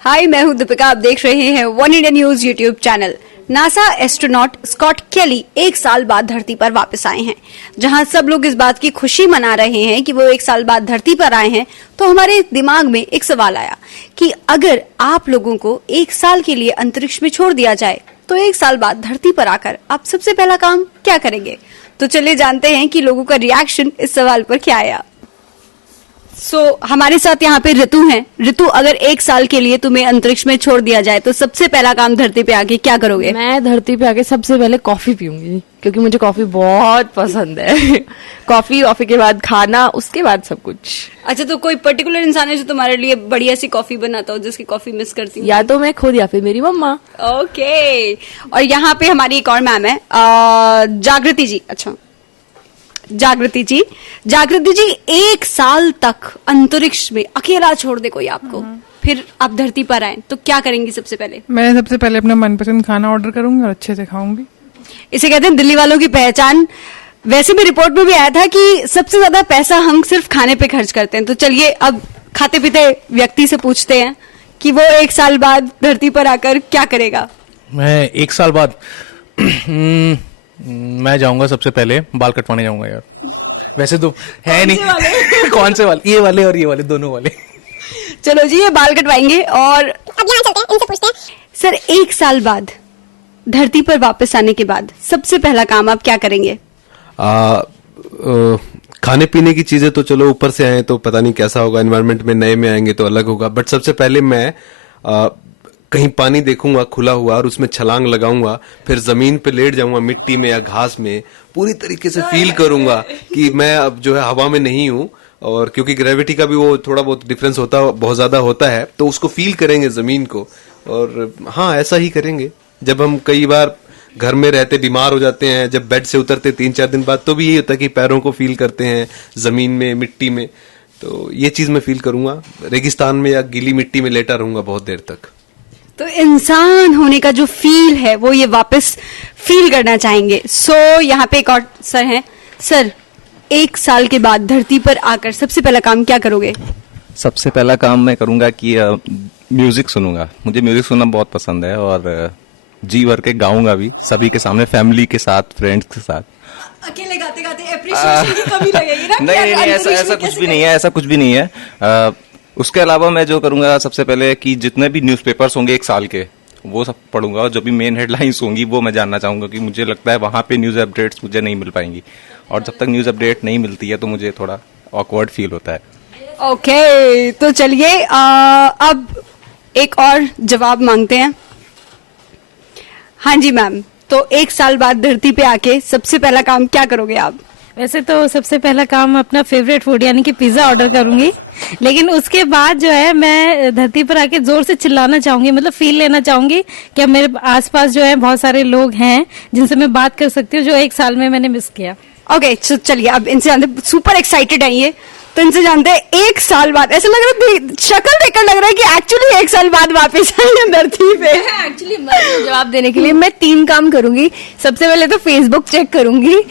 हाय, मैं हूं दीपिका। आप देख रहे हैं One India news YouTube channel. NASA astronaut Scott Kelly 1 साल बाद धरती पर वापस आए हैं। जहां सब लोग इस बात की खुशी मना रहे हैं कि वो 1 साल बाद धरती पर आए हैं, तो हमारे दिमाग में एक सवाल आया कि अगर आप लोगों को 1 साल के लिए अंतरिक्ष में छोड़ दिया जाए तो 1 साल बाद धरती पर आकर आप सबसे पहला काम क्या करेंगे? तो चलिए जानते हैं कि लोगों का रिएक्शन इस सवाल पर क्या आया। हमारे साथ यहाँ पे ऋतु हैं। ऋतु, अगर 1 साल के लिए तुम्हें अंतरिक्ष में छोड़ दिया जाए तो सबसे पहला काम धरती पे आके क्या करोगे? मैं धरती पे आके सबसे पहले कॉफी पीऊंगी, क्योंकि मुझे कॉफी बहुत पसंद है। कॉफी के बाद खाना, उसके बाद सब कुछ। अच्छा, तो कोई पर्टिकुलर इंसान है जो तुम्हारे लिए बढ़िया सी कॉफी बनाता हो, जिसकी कॉफी मिस करती हो? या तो मैं खुद या फिर मेरी मम्मा। ओके। और यहाँ पे हमारी एक और मैम है, जागृति जी। अच्छा, जागृति जी 1 साल तक अंतरिक्ष में अकेला छोड़ दे कोई आपको, फिर आप धरती पर आए तो क्या करेंगी सबसे पहले? मैं सबसे पहले अपना मनपसंद खाना ऑर्डर करूंगी और अच्छे से खाऊंगी। इसे कहते हैं दिल्ली वालों की पहचान। वैसे भी रिपोर्ट में भी आया था कि सबसे ज्यादा पैसा हम सिर्फ खाने पे खर्च करते हैं। तो चलिए अब खाते पीते व्यक्ति से पूछते हैं कि वो 1 साल बाद धरती पर आकर क्या करेगा। मैं 1 साल बाद मैं जाऊंगा, सबसे पहले बाल कटवाने जाऊंगा यार। वैसे तो है नहीं। कौन से वाले? ये वाले और ये वाले, दोनों वाले। चलो जी, ये बाल कटवाएंगे। और अब यहाँ चलते हैं, इनसे पूछते हैं। सर, 1 साल बाद धरती पर वापस आने के बाद सबसे पहला काम आप क्या करेंगे? खाने पीने की चीजें तो चलो ऊपर से आए तो पता नहीं कैसा होगा, एनवायरनमेंट में नए में आएंगे तो अलग होगा। बट सबसे पहले मैं कहीं पानी देखूंगा खुला हुआ और उसमें छलांग लगाऊंगा, फिर जमीन पे लेट जाऊंगा मिट्टी में या घास में, पूरी तरीके से फील करूंगा कि मैं अब जो है हवा में नहीं हूं। और क्योंकि ग्रेविटी का भी वो थोड़ा बहुत डिफरेंस बहुत ज्यादा होता है, तो उसको फील करेंगे जमीन को। और हाँ, ऐसा ही करेंगे। जब हम कई बार घर में रहते बीमार हो जाते हैं, जब बेड से उतरते 3-4 दिन बाद, तो भी यही होता है कि पैरों को फील करते हैं जमीन में, मिट्टी में। तो ये चीज मैं फील करूंगा। रेगिस्तान में या गीली मिट्टी में लेटा रहूंगा बहुत देर तक। तो इंसान होने का जो फील है वो ये वापस फील करना चाहेंगे। यहाँ पे एक और सर हैं। सर, 1 साल के बाद धरती पर आकर सबसे पहला काम क्या करोगे? सबसे पहला काम मैं करूंगा कि म्यूजिक सुनूंगा। मुझे म्यूजिक सुनना बहुत पसंद है और जी भर के गाऊंगा भी, सभी के सामने, फैमिली के साथ, फ्रेंड्स के साथ। अकेले गाते गाते एप्रिसिएशन की कमी लगेगी ना? नहीं, ऐसा कुछ भी नहीं है, ऐसा कुछ भी नहीं है। उसके अलावा मैं जो करूंगा सबसे पहले कि जितने भी न्यूज़पेपर्स होंगे 1 साल के, वो सब पढ़ूंगा और जो भी मेन हेडलाइंस होंगी वो मैं जानना चाहूंगा, कि मुझे लगता है वहां पे न्यूज़ अपडेट्स मुझे नहीं मिल पाएंगी, और जब तक न्यूज़ अपडेट नहीं मिलती है तो मुझे थोड़ा ऑकवर्ड फील होता है। ओके, तो चलिए अब एक और जवाब मांगते हैं। हाँ जी मैम, तो 1 साल बाद धरती पे आके सबसे पहला काम क्या करोगे आप? वैसे तो सबसे पहला काम अपना फेवरेट फूड यानी कि पिज्जा ऑर्डर करूंगी, लेकिन उसके बाद जो है मैं धरती पर आके जोर से चिल्लाना चाहूंगी, मतलब फील लेना चाहूंगी कि अब मेरे आसपास जो है बहुत सारे लोग हैं जिनसे मैं बात कर सकती हूँ, जो 1 साल में मैंने मिस किया। ओके, चलिए अब इनसे जानते, सुपर एक्साइटेड है ये, तो इनसे जानते हैं 1 साल बाद। ऐसा लग रहा है, शक्ल देखकर लग रहा है कि एक्चुअली 1 साल बाद वापस आए धरती पे। एक्चुअली जवाब देने के लिए मैं 3 काम करूंगी। सबसे पहले तो फेसबुक चेक करूंगी,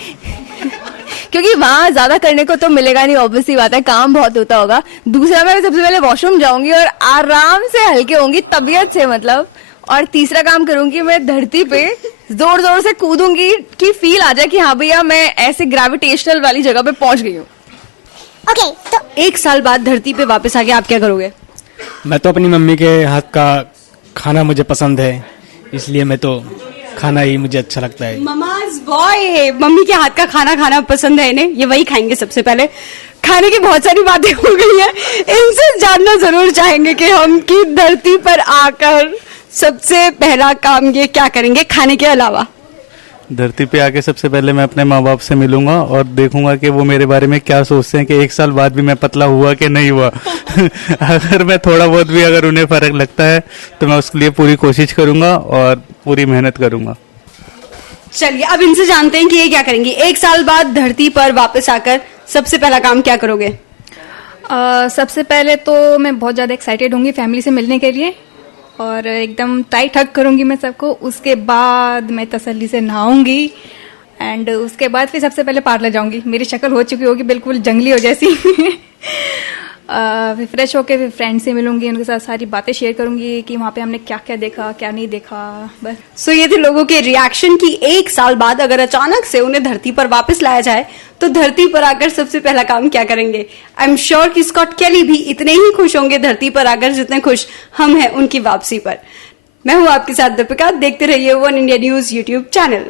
क्योंकि वहां ज्यादा करने को तो मिलेगा नहीं, ऑब्वियसली बात है, काम बहुत होता होगा। दूसरा, मैं सबसे पहले वॉशरूम जाऊंगी और आराम से हल्के होंगी तबीयत से, मतलब। और तीसरा काम करूंगी, मैं धरती पे जोर जोर से कूदूंगी कि फील आ जाए कि हाँ भैया मैं ऐसे ग्रेविटेशनल वाली जगह पे पहुंच गई हूँ। ओके, तो 1 साल बाद धरती पे वापस आके आप क्या करोगे? मैं तो अपनी मम्मी के हाथ का खाना मुझे पसंद है, इसलिए मैं तो खाना ही मुझे अच्छा लगता है। ममाज बॉय, मम्मी के हाथ का खाना खाना पसंद है इन्हें, ये वही खाएंगे सबसे पहले। खाने की बहुत सारी बातें हो गई हैं, इनसे जानना जरूर चाहेंगे कि हम की धरती पर आकर सबसे पहला काम ये क्या करेंगे खाने के अलावा? धरती पे आके सबसे पहले मैं अपने माँ बाप से मिलूंगा और देखूंगा कि वो मेरे बारे में क्या सोचते हैं, कि 1 साल बाद भी मैं पतला हुआ कि नहीं हुआ। अगर मैं थोड़ा बहुत भी अगर उन्हें फर्क लगता है तो मैं उसके लिए पूरी कोशिश करूंगा और पूरी मेहनत करूंगा। चलिए अब इनसे जानते हैं कि ये क्या करेंगी। 1 साल बाद धरती पर वापस आकर सबसे पहला काम क्या करोगे? सबसे पहले तो मैं बहुत ज़्यादा एक्साइटेड होंगी फैमिली से मिलने के लिए, और एकदम टाइट हग करूंगी मैं सबको। उसके बाद मैं तसल्ली से नहाऊंगी, एंड उसके बाद फिर सबसे पहले पार्लर जाऊंगी। मेरी शक्ल हो चुकी होगी बिल्कुल जंगली हो जैसी। फिर फ्रेश होके फिर फ्रेंड से मिलूंगी, उनके साथ सारी बातें शेयर करूंगी कि वहाँ पे हमने क्या क्या देखा क्या नहीं देखा। बस सो ये थे लोगों के रिएक्शन की 1 साल बाद अगर अचानक से उन्हें धरती पर वापस लाया जाए तो धरती पर आकर सबसे पहला काम क्या करेंगे। आई एम श्योर कि स्कॉट कैली भी इतने ही खुश होंगे धरती पर आकर जितने खुश हम हैं उनकी वापसी पर। मैं हूं आपके साथ दीपिका, देखते रहिए one India news YouTube channel.